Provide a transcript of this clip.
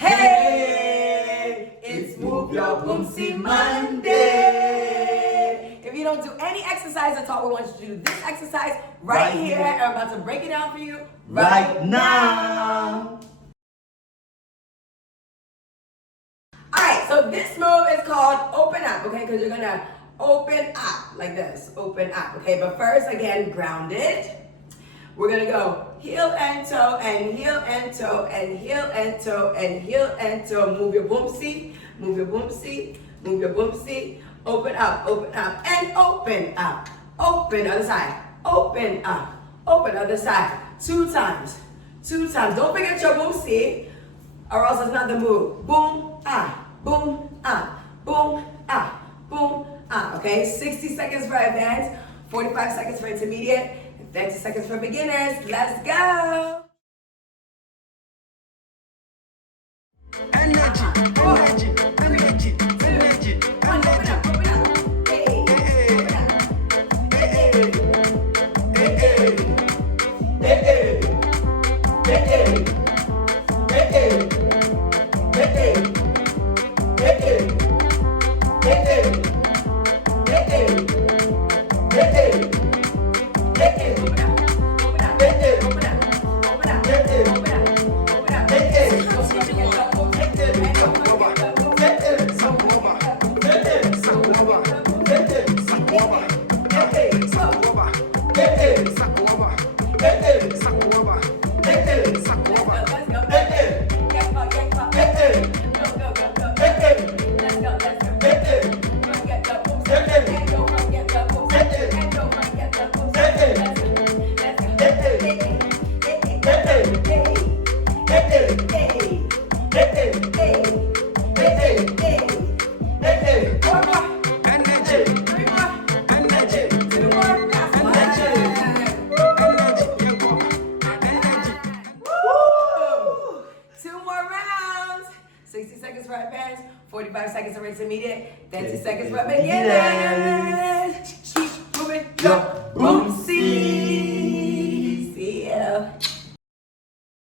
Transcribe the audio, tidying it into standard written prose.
Hey, it's Move Your Boombsey Monday. If you don't do any exercise at all, we want you to do this exercise right here. And I'm about to break it down for you right now. Alright, so this move is called open up, okay? Because you're gonna open up like this, open up, okay? But first, again, grounded. We're gonna go heel and toe and heel and toe and heel and toe and heel and toe. Move your boombsey, move your boombsey, move your boombsey. Open up and open up. Open other side, open up, open other side. Two times. Don't forget your boombsey or else it's not the move. Boom, boom, boom, boom, okay? 60 seconds for advanced, 45 seconds for intermediate, 30 seconds for beginners. Let's go! Energy. Open up. Hey. Two more rounds. 60 seconds for advanced, 45 seconds for intermediate, 30 seconds for beginners. Keep moving, go.